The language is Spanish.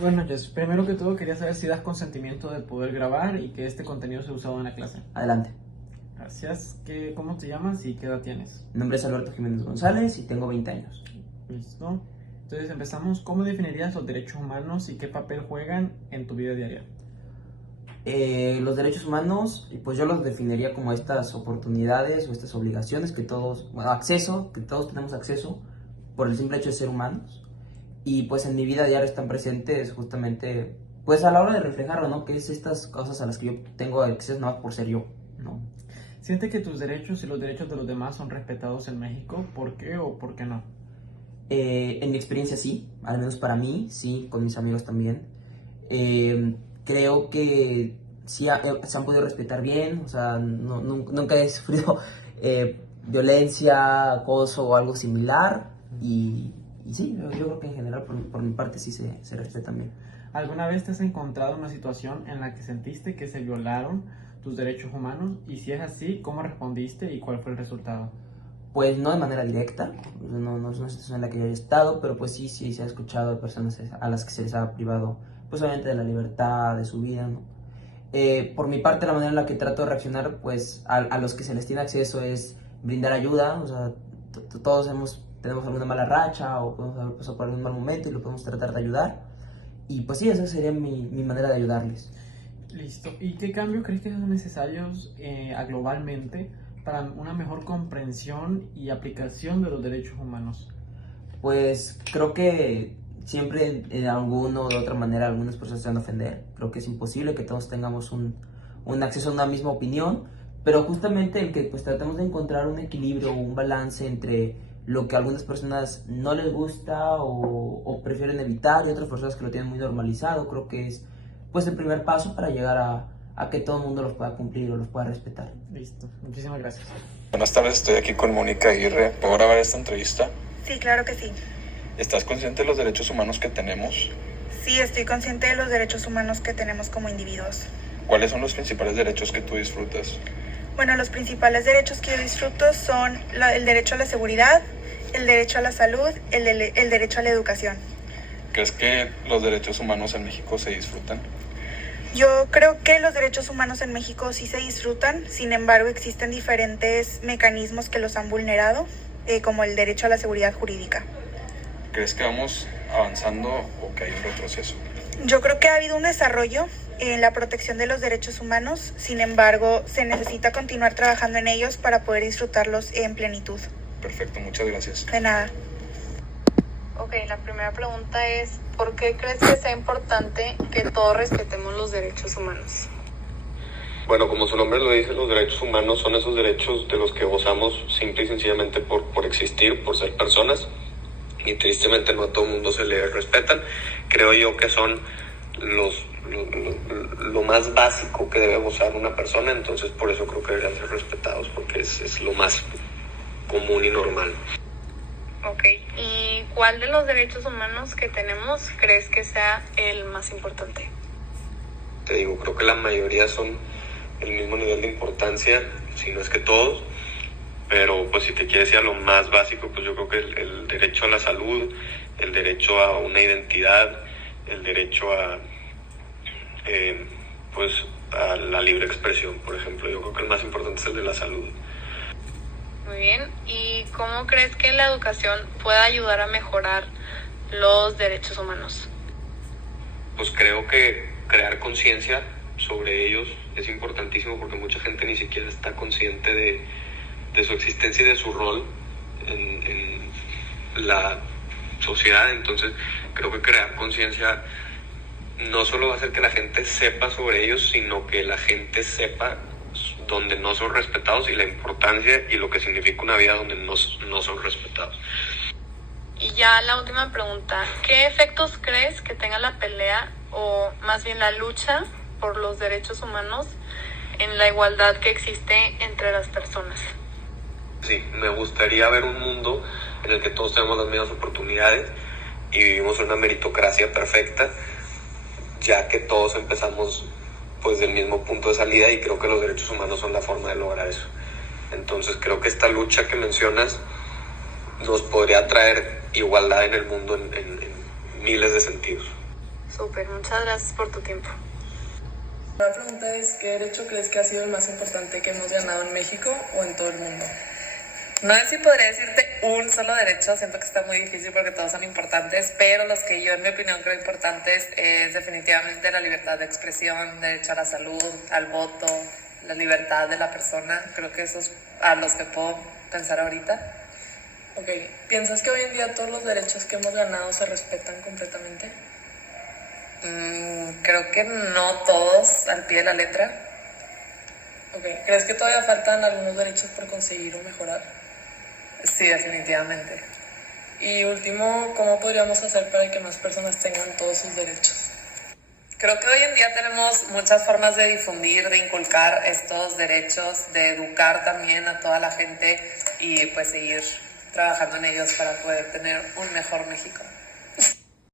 Bueno, Jess, primero que todo quería saber si das consentimiento de poder grabar y que este contenido sea usado en la clase. Adelante. Gracias. ¿Cómo te llamas y qué edad tienes? Mi nombre es Alberto Jiménez González y tengo 20 años. Listo. Entonces empezamos. ¿Cómo definirías los derechos humanos y qué papel juegan en tu vida diaria? Los derechos humanos, pues yo los definiría como estas oportunidades o estas obligaciones que todos, que todos tenemos acceso por el simple hecho de ser humanos. Y pues en mi vida diaria están presentes justamente, pues a la hora de reflejarlo, ¿no? Que es estas cosas a las que yo tengo acceso nada más por ser yo, ¿no? ¿Sientes que tus derechos y los derechos de los demás son respetados en México? ¿Por qué o por qué no? En mi experiencia sí, al menos para mí, sí, con mis amigos también. Creo que sí se han podido respetar bien, o sea, nunca he sufrido violencia, acoso o algo similar y sí, yo creo que en general por mi parte sí se respetan bien. ¿Alguna vez te has encontrado en una situación en la que sentiste que se violaron tus derechos humanos? Y si es así, ¿cómo respondiste y cuál fue el resultado? Pues no de manera directa, no es una situación en la que yo haya estado, pero pues sí se ha escuchado de personas a las que se les ha privado, pues obviamente de la libertad, de su vida, ¿no? Por mi parte, la manera en la que trato de reaccionar, pues a los que se les tiene acceso es brindar ayuda, o sea, todos tenemos alguna mala racha o podemos haber pasado por algún mal momento y lo podemos tratar de ayudar. Y pues sí, esa sería mi manera de ayudarles. Listo. ¿Y qué cambios crees que son necesarios globalmente para una mejor comprensión y aplicación de los derechos humanos? Pues creo que siempre en alguna o de otra manera algunas personas se van a ofender. Creo que es imposible que todos tengamos un acceso a una misma opinión, pero justamente el que pues tratemos de encontrar un equilibrio o un balance entre lo que a algunas personas no les gusta o prefieren evitar y otras personas que lo tienen muy normalizado, creo que es pues el primer paso para llegar a que todo el mundo los pueda cumplir o los pueda respetar. Listo, muchísimas gracias. Buenas tardes, estoy aquí con Mónica Aguirre. ¿Puedo grabar esta entrevista? Sí, claro que sí. ¿Estás consciente de los derechos humanos que tenemos? Sí, estoy consciente de los derechos humanos que tenemos como individuos. ¿Cuáles son los principales derechos que tú disfrutas? Bueno, los principales derechos que yo disfruto son el derecho a la seguridad, el derecho a la salud, el derecho a la educación. ¿Crees que los derechos humanos en México se disfrutan? Yo creo que los derechos humanos en México sí se disfrutan, sin embargo existen diferentes mecanismos que los han vulnerado, como el derecho a la seguridad jurídica. ¿Crees que vamos avanzando o que hay un retroceso? Yo creo que ha habido un desarrollo en la protección de los derechos humanos, sin embargo se necesita continuar trabajando en ellos para poder disfrutarlos en plenitud. Perfecto, muchas gracias. De nada. Ok, la primera pregunta es, ¿por qué crees que sea importante que todos respetemos los derechos humanos? Bueno, como su nombre lo dice, los derechos humanos son esos derechos de los que gozamos simple y sencillamente por existir, por ser personas, y tristemente no a todo el mundo se le respetan. Creo yo que son lo más básico que debe gozar una persona, entonces por eso creo que deberían ser respetados, porque es lo más común y normal. Ok, ¿y cuál de los derechos humanos que tenemos crees que sea el más importante? Te digo, creo que la mayoría son el mismo nivel de importancia, si no es que todos, pero pues si te quieres ir a lo más básico, pues yo creo que el derecho a la salud, el derecho a una identidad, el derecho a la libre expresión, por ejemplo. Yo creo que el más importante es el de la salud. Muy bien, ¿y cómo crees que la educación pueda ayudar a mejorar los derechos humanos? Pues creo que crear conciencia sobre ellos es importantísimo, porque mucha gente ni siquiera está consciente de su existencia y de su rol en la sociedad. Entonces creo que crear conciencia no solo va a hacer que la gente sepa sobre ellos, sino que la gente sepa donde no son respetados y la importancia y lo que significa una vida donde no son respetados. Y ya la última pregunta, ¿qué efectos crees que tenga la pelea o más bien la lucha por los derechos humanos en la igualdad que existe entre las personas? Sí, me gustaría ver un mundo en el que todos tenemos las mismas oportunidades y vivimos una meritocracia perfecta, ya que todos empezamos pues del mismo punto de salida, y creo que los derechos humanos son la forma de lograr eso. Entonces creo que esta lucha que mencionas nos podría traer igualdad en el mundo en miles de sentidos. Súper, muchas gracias por tu tiempo. La pregunta es, ¿qué derecho crees que ha sido el más importante que hemos ganado en México o en todo el mundo? No sé si podría decirte un solo derecho, siento que está muy difícil porque todos son importantes, pero los que yo en mi opinión creo importantes es definitivamente la libertad de expresión, derecho a la salud, al voto, la libertad de la persona, creo que esos a los que puedo pensar ahorita. Ok, ¿piensas que hoy en día todos los derechos que hemos ganado se respetan completamente? Creo que no todos al pie de la letra. Ok, ¿crees que todavía faltan algunos derechos por conseguir o mejorar? Sí, definitivamente. Y último, ¿cómo podríamos hacer para que más personas tengan todos sus derechos? Creo que hoy en día tenemos muchas formas de difundir, de inculcar estos derechos, de educar también a toda la gente y pues seguir trabajando en ellos para poder tener un mejor México.